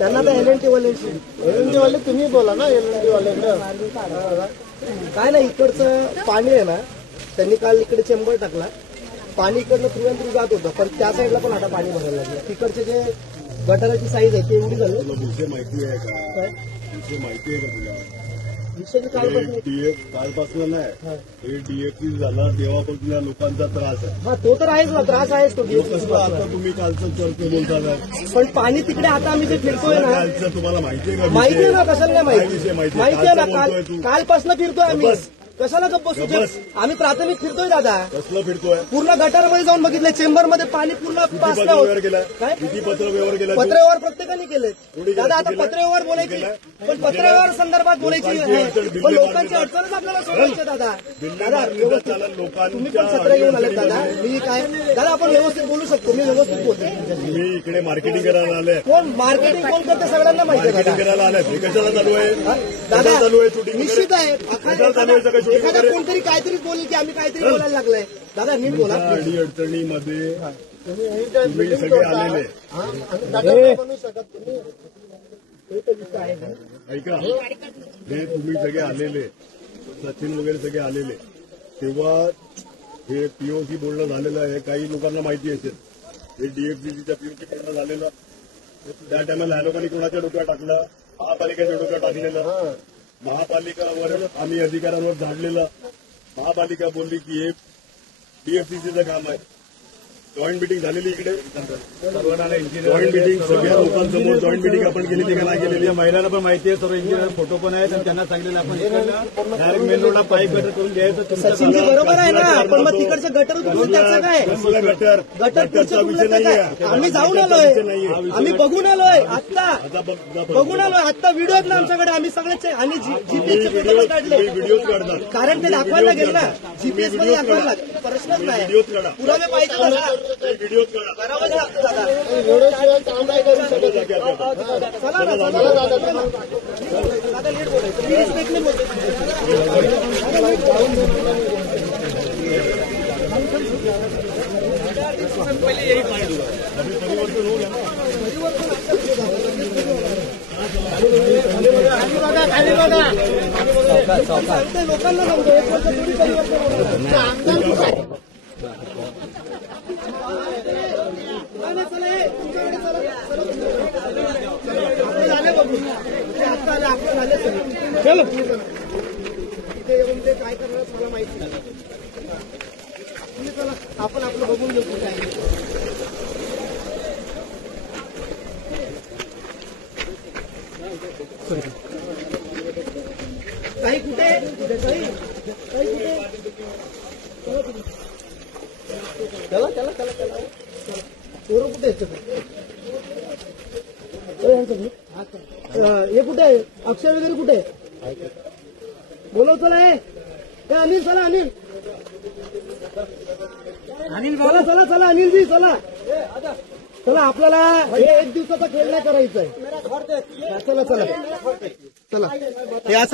त्यांना तर L N T वाल्यांशी एल एन टी वाले तुम्ही बोला ना एल एन टी वाल्यांना. काय नाही इकडचं पाणी आहे ना त्यांनी काल इकडे चेंबर टाकला. पाणी इकडनं थ्रू थ्रू जात होतं पण त्या साईडला पण आता पाणी भरायला लागलं. तिकडचे जे गटाराची साईज आहे ती एवढी झाली. माहिती आहे का? माहिती आहे का तुला? डीएफ कालपासून. नाही. हे. डीएफसी झाला तेव्हापासून या लोकांचा त्रास आहे. हा तो तर आहेच ना त्रास आहेच तो. कसला आता तुम्ही कालचं चर्च बोलता पण पाणी तिकडे आता आम्ही जे फिरतोय ना कालचं तुम्हाला माहिती आहे का माहिती आहे ना? कशाला नाही माहिती? माहिती आहे ना काल कालपासून फिरतोय आम्ही. बस. कशाला गप्प बसू जे-. आम्ही प्राथमिक फिरतोय दादा. कसलं फिरतोय? पूर्ण गटारमध्ये जाऊन बघितलं चेंबरमध्ये पाणी पूर्ण किती पासलं पत्र व्यवहार होतं. केलाय काय? किती पत्र व्यवहार केलाय तू? पत्रव्यवहार प्रत्येकाने केले कोणी केलं? दादा आता? पत्रव्यवहार बोलायची केलं? पण पत्रव्यवहार संदर्भात बोलायची लोकांची अडचण पण लोकांची. अडचणच आपल्याला सोडायची दादा. दादा व्यवस्थित लोकांच्या तुम्ही पण सत्र घेऊन आले दादा. मी काय दादा आपण व्यवस्थित बोलू शकतो. मी व्यवस्थित बोलतो. तुम्ही इकडे मार्केटिंग करायला आले कोण? मार्केटिंग कोण करते सगळ्यांना माहिती आहे मार्केटिंग दादा. करायला आले हे कशाला चालू आहे? दादा कशाला चालू आहे शूटिंग निश्चित आहे. कशाला चालू आहे सगळं एखादा कोणतरी काहीतरी बोलेल की आम्ही काहीतरी बोलायला लागलंय. दादा नीट बोला. अडी अडचणीमध्ये तुम्ही सगळे आलेले. ऐका. हे तुम्ही सगळे आलेले. सचिन वगैरे सगळे आलेले. तेव्हा हे पीओसी बोलणं झालेलं आहे. काही लोकांना माहिती असेल. हे डीएफसीसीच्या पीओसी बोलणं झालेलं. त्या टायमाला ह्या लोकांनी कोणाच्या डोक्यात टाकलं? महापालिकेच्या डोक्यात टाकलेलं. महापालिकावर आम्ही अधिकाऱ्यांवर झाडलेलं महापालिका बोलली की हे बीएफसीसीचं काम आहे. जॉईंट मिटिंग झालेली इकडे. जॉईंट मिटिंग सगळ्या लोकांसमोर जॉईंट मिटिंग आपण केलेली का नाही केलेली महिलांना पण माहिती आहे सर्व इंजिनियर फोटो पण आहेत आणि त्यांना सांगितलेलं आपण डायरेक्ट मेन रोडला पाईप गटर करून सचिनजी बरोबर आहे ना पण मग तिकडचं गटर त्याचं काय? गटर गटर पुढचं विषय काय? आम्ही जाऊन आलोय. आम्ही बघून आलोय. आत्ता. बघून आलोय. आत्ता व्हिडिओ आहेत ना आमच्याकडे. आम्ही सगळेच आहे. आणि जीपीएसचे फोटो व्हिडिओ काढले. तुम्ही व्हिडिओज काढतात कारण ते दाखवायला लागेल ना. जीपीएसमध्ये दाखवायला प्रश्नच नाही. पुरावे पाहिजे दादा व्हिडिओज काढा. करावंच लागतं दादा चला ना चला ना. दादा दादा नीट बोलायचं. मी रिस्पेक्टने बोलतो. सांगतोय लोकांना सांगतो एक वर्ष थोडी झालं ते झालं चलो. इथे येऊन ते काय करणार मला माहिती नाही. तुम्ही चला, आपण आपलं बघून घेऊ काय आहे. काही कुठे? काही? काही कुठे? चला चला चला चला. पोरं कुठे? हो, कुठे आहे? अक्षय वगैरे कुठे आहे बोलव चला हे. हे अनिल चला अनिल. अनिल चला चला चला अनिलजी चला. चला आपल्याला हे एक दिवसाचा खेळ नाही करायचा आहे. चला चला. चला. हे असं